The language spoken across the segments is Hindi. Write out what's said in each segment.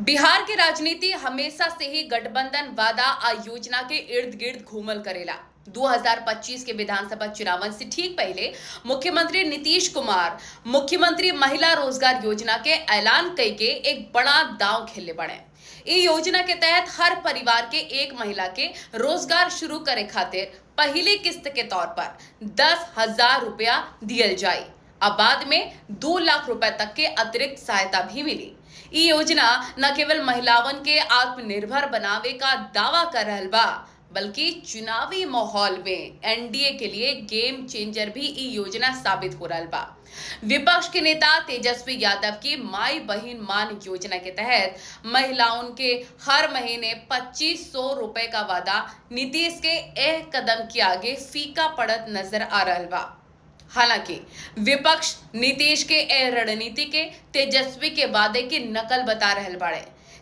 बिहार की राजनीति हमेशा से ही गठबंधन वादा आ योजना के इर्द गिर्द घूमल करेला। 2025 के विधानसभा चुनावन से ठीक पहले मुख्यमंत्री नीतीश कुमार मुख्यमंत्री महिला रोजगार योजना के ऐलान कई के एक बड़ा दांव खेले बने। इस योजना के तहत हर परिवार के एक महिला के रोजगार शुरू करे खातिर पहली किस्त के तौर पर 10,000 रुपया दियल जाये। अब बाद में 2 लाख रुपए तक के अतिरिक्त सहायता भी मिली। ये योजना न केवल महिलावन के आत्मनिर्भर बनावे का दावा कर रहल बा, बल्कि चुनावी माहौल में एनडीए के लिए गेम चेंजर भी ये योजना साबित हो रहल बा। विपक्ष के नेता तेजस्वी यादव की माई बहिन मान योजना के तहत महिलाओं के हर महीने 2500 रुपए का वादा नीतीश के एक कदम के आगे फीका पड़त नजर आ रहल बा। हालांकि विपक्ष नीतीश के रणनीति के तेजस्वी के वादे की नकल बता रहल बाड़े।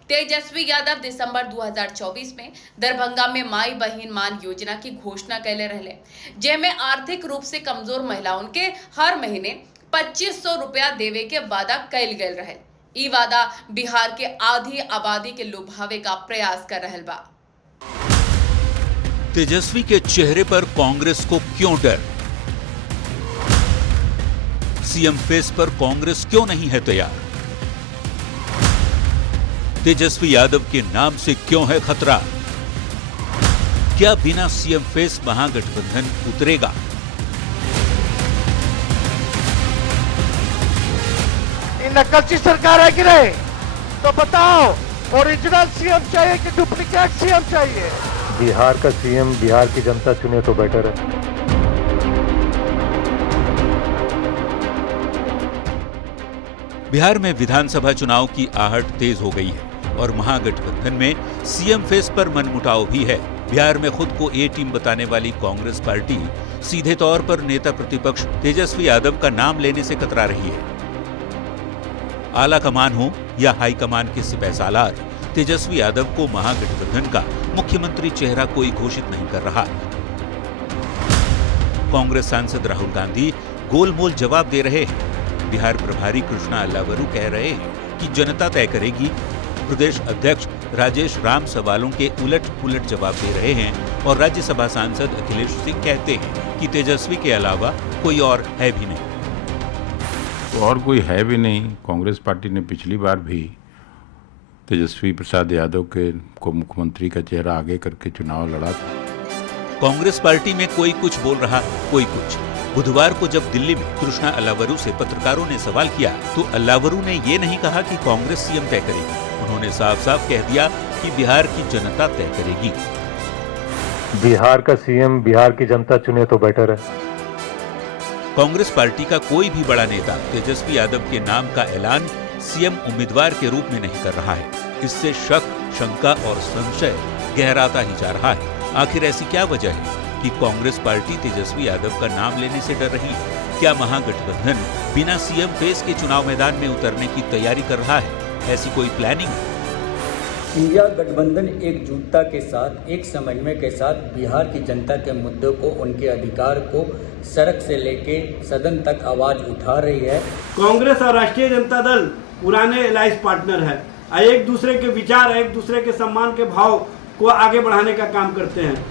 तेजस्वी यादव दिसंबर 2024 में दरभंगा में माई बहिन मान योजना की घोषणा कैले रहले, जेमें आर्थिक रूप से कमजोर महिलाओं के हर महीने 2500 रुपया देवे के वादा कैल गए रहे। ई वादा बिहार के आधी आबादी के लुभावे का प्रयास कर रहल बा। तेजस्वी के चेहरे पर कांग्रेस को क्यों डर? सीएम फेस पर कांग्रेस क्यों नहीं है तैयार? तेजस्वी यादव के नाम से क्यों है खतरा? क्या बिना सीएम फेस महागठबंधन उतरेगा? नकलची सरकार है कि नहीं? तो बताओ, ओरिजिनल सीएम चाहिए कि डुप्लीकेट सीएम चाहिए? बिहार का सीएम बिहार की जनता चुने तो बेटर है। बिहार में विधानसभा चुनाव की आहट तेज हो गई है और महागठबंधन में सीएम फेस पर मनमुटाव भी है। बिहार में खुद को ए टीम बताने वाली कांग्रेस पार्टी सीधे तौर पर नेता प्रतिपक्ष तेजस्वी यादव का नाम लेने से कतरा रही है। आला कमान हो या हाई कमान के सिपहसालार, तेजस्वी यादव को महागठबंधन का मुख्यमंत्री चेहरा कोई घोषित नहीं कर रहा। कांग्रेस सांसद राहुल गांधी गोलमोल जवाब दे रहे हैं। बिहार प्रभारी कृष्णा अल्लावरू कह रहे हैं कि जनता तय करेगी। प्रदेश अध्यक्ष राजेश राम सवालों के उलट-पुलट जवाब दे रहे हैं और राज्यसभा सांसद अखिलेश सिंह कहते हैं कि तेजस्वी के अलावा कोई और है भी नहीं। और कोई है भी नहीं। कांग्रेस पार्टी ने पिछली बार भी तेजस्वी प्रसाद यादव को मुख्यमंत्री का चेहरा आगे करके चुनाव लड़ा था। कांग्रेस पार्टी में कोई कुछ बोल रहा, कोई कुछ। बुधवार को जब दिल्ली में कृष्णा अल्लावरू से पत्रकारों ने सवाल किया तो अल्लावरू ने ये नहीं कहा कि कांग्रेस सीएम तय करेगी। उन्होंने साफ साफ कह दिया कि बिहार की जनता तय करेगी। बिहार का सीएम बिहार की जनता चुने तो बेटर है। कांग्रेस पार्टी का कोई भी बड़ा नेता तेजस्वी यादव के नाम का ऐलान सीएम उम्मीदवार के रूप में नहीं कर रहा है। इससे शक, शंका और संशय गहराता ही जा रहा है। आखिर ऐसी क्या वजह है कि कांग्रेस पार्टी तेजस्वी यादव का नाम लेने से डर रही है? क्या महागठबंधन बिना सीएम फेस के चुनाव मैदान में उतरने की तैयारी कर रहा है? ऐसी कोई प्लानिंग है? इंडिया गठबंधन एकजुटता के साथ, एक समन्वय के साथ बिहार की जनता के मुद्दों को, उनके अधिकार को सड़क से लेके सदन तक आवाज उठा रही है। कांग्रेस और राष्ट्रीय जनता दल पुराने एलायंस पार्टनर है, एक दूसरे के विचार, एक दूसरे के सम्मान के भाव को आगे बढ़ाने का काम करते हैं।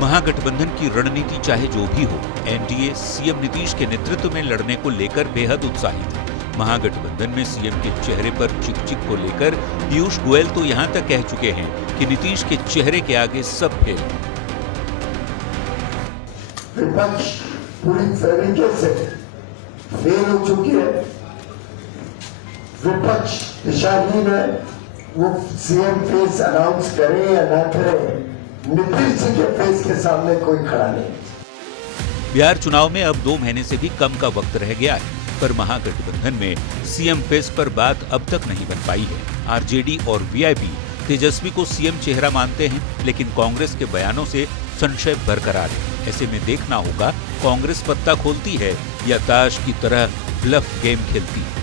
महागठबंधन की रणनीति चाहे जो भी हो, एनडीए सीएम नीतीश के नेतृत्व में लड़ने को लेकर बेहद उत्साहित है। महागठबंधन में सीएम के चेहरे पर चिक-चिक को लेकर पीयूष गोयल तो यहां तक कह चुके हैं कि नीतीश के चेहरे के आगे सब फेल। विपक्ष पूरी तरीके से फेल हो चुकी है। विपक्ष दिशाहीन है। वो सीएम फेस अनाउंस करे या ना करे, नीतीश जी के फेस के सामने कोई खड़ा नहीं। बिहार चुनाव में अब 2 महीने से भी कम का वक्त रह गया है, पर महागठबंधन में सीएम फेस पर बात अब तक नहीं बन पाई है। आरजेडी और वीआईपी तेजस्वी को सीएम चेहरा मानते हैं, लेकिन कांग्रेस के बयानों से संशय बरकरार है। ऐसे में देखना होगा कांग्रेस पत्ता खोलती है या ताश की तरह ब्लफ गेम खेलती है।